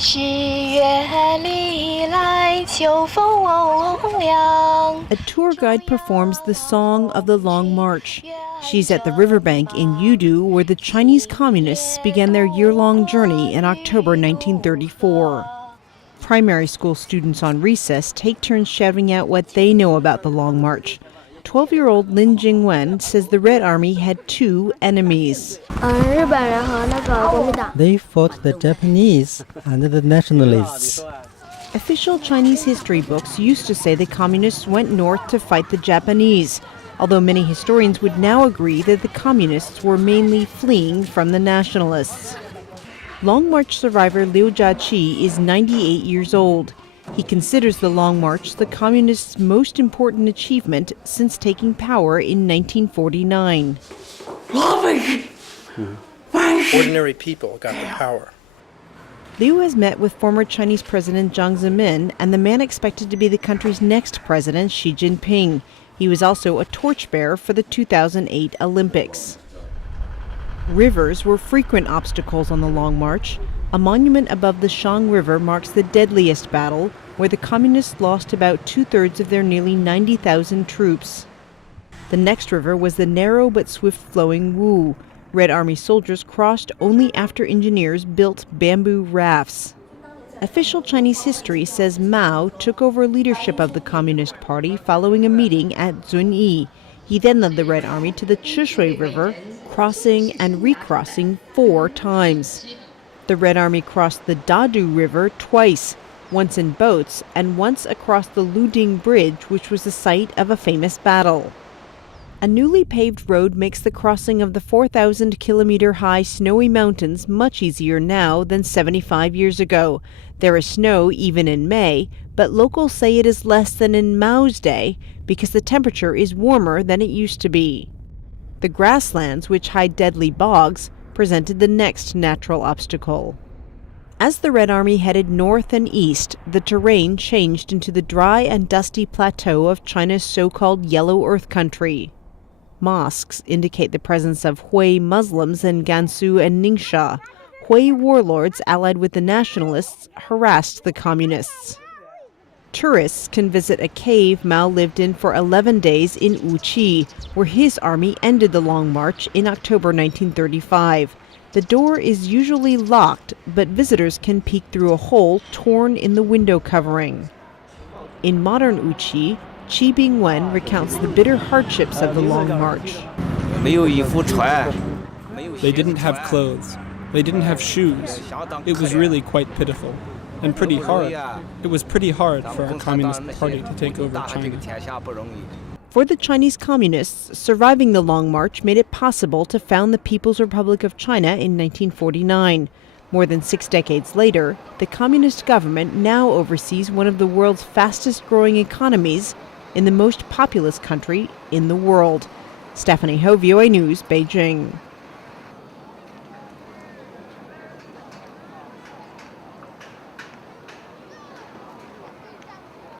A tour guide performs the Song of the Long March. She's at the riverbank in Yudu, where the Chinese communists began their year-long journey in October 1934. Primary school students on recess take turns shouting out what they know about the Long March. 12-year-old Lin Jingwen says the Red Army had two enemies. They fought the Japanese and the nationalists. Official Chinese history books used to say the communists went north to fight the Japanese, although many historians would now agree that the communists were mainly fleeing from the nationalists. Long March survivor Liu Jiaqi is 98 years old. He considers the Long March the communists' most important achievement since taking power in 1949. Ordinary people got the power. Liu has met with former Chinese President Jiang Zemin and the man expected to be the country's next president, Xi Jinping. He was also a torchbearer for the 2008 Olympics. Rivers were frequent obstacles on the Long March. A monument above the Shang River marks the deadliest battle, where the communists lost about two-thirds of their nearly 90,000 troops. The next river was the narrow but swift-flowing Wu. Red Army soldiers crossed only after engineers built bamboo rafts. Official Chinese history says Mao took over leadership of the Communist Party following a meeting at Zunyi. He then led the Red Army to the Chishui River, crossing and recrossing 4 times. The Red Army crossed the Dadu River twice, once in boats and once across the Luding Bridge, which was the site of a famous battle. A newly paved road makes the crossing of the 4,000-kilometer-high snowy mountains much easier now than 75 years ago. There is snow even in May, but locals say it is less than in Mao's day because the temperature is warmer than it used to be. The grasslands, which hide deadly bogs, presented the next natural obstacle. As the Red Army headed north and east, the terrain changed into the dry and dusty plateau of China's so-called Yellow Earth country. Mosques indicate the presence of Hui Muslims in Gansu and Ningxia. Hui warlords allied with the nationalists harassed the communists. Tourists can visit a cave Mao lived in for 11 days in Wuqi, where his army ended the Long March in October 1935. The door is usually locked, but visitors can peek through a hole torn in the window covering. In modern Wuqi, Qi Bingwen recounts the bitter hardships of the Long March. They didn't have clothes. They didn't have shoes. It was really quite pitiful. And pretty hard. It was pretty hard for our Communist Party to take over China. For the Chinese communists, surviving the Long March made it possible to found the People's Republic of China in 1949. More than 6 decades later, the communist government now oversees one of the world's fastest-growing economies in the most populous country in the world. Stephanie Ho, VOA News, Beijing.